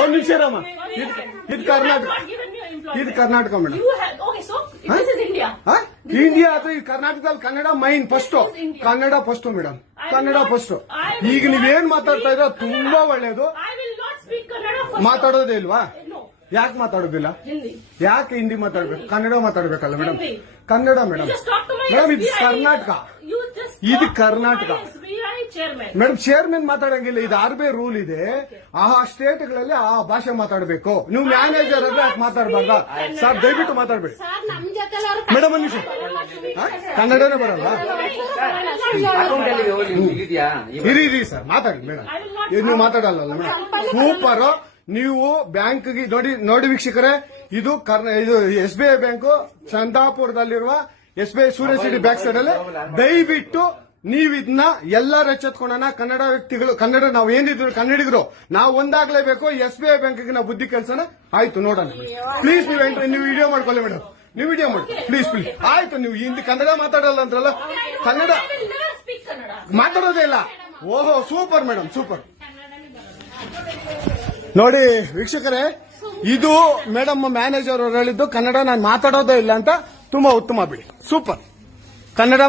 ಒಂದು ನಿಮಿಷ ಇರಮ್ಮ. ಇದು ಕರ್ನಾಟಕ, ಇದು ಕರ್ನಾಟಕ ಮೇಡಮ್. ಇಂಡಿಯಾ ಅದು ಈ ಕರ್ನಾಟಕದಲ್ಲಿ Kannada main first, Kannada first madam, Kannada first. ಈಗ ನೀವೇನ್ ಮಾತಾಡ್ತಾ ಇರೋ ತುಂಬಾ ಒಳ್ಳೇದು. ಮಾತಾಡೋದೇ ಇಲ್ವಾ? ಯಾಕೆ ಮಾತಾಡೋದಿಲ್ಲ? ಯಾಕೆ ಹಿಂದಿ ಮಾತಾಡ್ಬೇಕು? ಕನ್ನಡ ಮಾತಾಡ್ಬೇಕಲ್ಲ ಮೇಡಮ್? ಕನ್ನಡ ಮೇಡಮ್. ಮೇಡಮ್ ಇದು ಕರ್ನಾಟಕ, ಇದು ಕರ್ನಾಟಕ ಮೇಡಮ್. ಚೇರ್ಮನ್ ಮಾತಾಡಂಗಿಲ್ಲ, ಇದು RBI ರೂಲ್ ಇದೆ. ಆ ಸ್ಟೇಟ್ಗಳಲ್ಲಿ ಆ ಭಾಷೆ ಮಾತಾಡಬೇಕು. ನೀವು ಮ್ಯಾನೇಜರ್ ಆದ್ರೆ ಯಾಕೆ ಮಾತಾಡಬಾರ್ದ ಸರ್? ದಯವಿಟ್ಟು ಮಾತಾಡ್ಬೇಡಿ ಮೇಡಮ್. ಒಂದು ನಿಮಿಷ, ಕನ್ನಡನೇ ಬರಲ್ಲ? ಇರಿ ಸರ್, ಮಾತಾಡಿ ಮೇಡಮ್. ನೀವು ಮಾತಾಡಲ್ಲ ಮೇಡಮ್? ಸೂಪರ್. ನೀವು ಬ್ಯಾಂಕ್ಗೆ ನೋಡಿ ವೀಕ್ಷಕರೇ, ಇದು SBI ಬ್ಯಾಂಕು ಚಂದಾಪುರದಲ್ಲಿರುವ SBI ಸೂರ್ಯ ಸಿಟಿ ಬ್ಯಾಕ್ ಸೈಡ್ ಅಲ್ಲಿ. ದಯವಿಟ್ಟು ನೀವು ಇದನ್ನ ಎಲ್ಲರೂ ಎಚ್ಚೆತ್ಕೊಳ್ಳೋಣ. ಕನ್ನಡ ವ್ಯಕ್ತಿಗಳು, ಕನ್ನಡ ನಾವು ಏನಿದ್ರು ಕನ್ನಡಿಗರು, ನಾವು ಒಂದಾಗ್ಲೇಬೇಕು. SBI ಬ್ಯಾಂಕ್ಗೆ ನಾವು ಬುದ್ಧಿ ಕಲ್ಸೋಣ. ಆಯ್ತು, ನೋಡೋಣ ಪ್ಲೀಸ್. ನೀವು ವಿಡಿಯೋ ಮಾಡ್ಕೊಳ್ಳಿ ಮೇಡಮ್, ನೀವು ವಿಡಿಯೋ ಮಾಡಿ ಪ್ಲೀಸ್. ಆಯ್ತು, ನೀವು ಹಿಂದಿ ಕನ್ನಡ ಮಾತಾಡಲ್ಲ ಅಂದ್ರಲ್ಲ? ಕನ್ನಡ ಮಾತಾಡೋದೇ ಇಲ್ಲ. ಓಹೋ, ಸೂಪರ್ ಮೇಡಮ್, ಸೂಪರ್. ನೋಡಿ ವೀಕ್ಷಕರೇ, ಇದು ಮೇಡಮ್ ಮ್ಯಾನೇಜರ್ ಅವರು ಹೇಳಿದ್ದು ಕನ್ನಡ ನಾನು ಮಾತಾಡೋದೇ ಇಲ್ಲ ಅಂತ. ತುಂಬಾ ಉತ್ತಮ ಬಿಡಿ, ಸೂಪರ್. ಕನ್ನಡ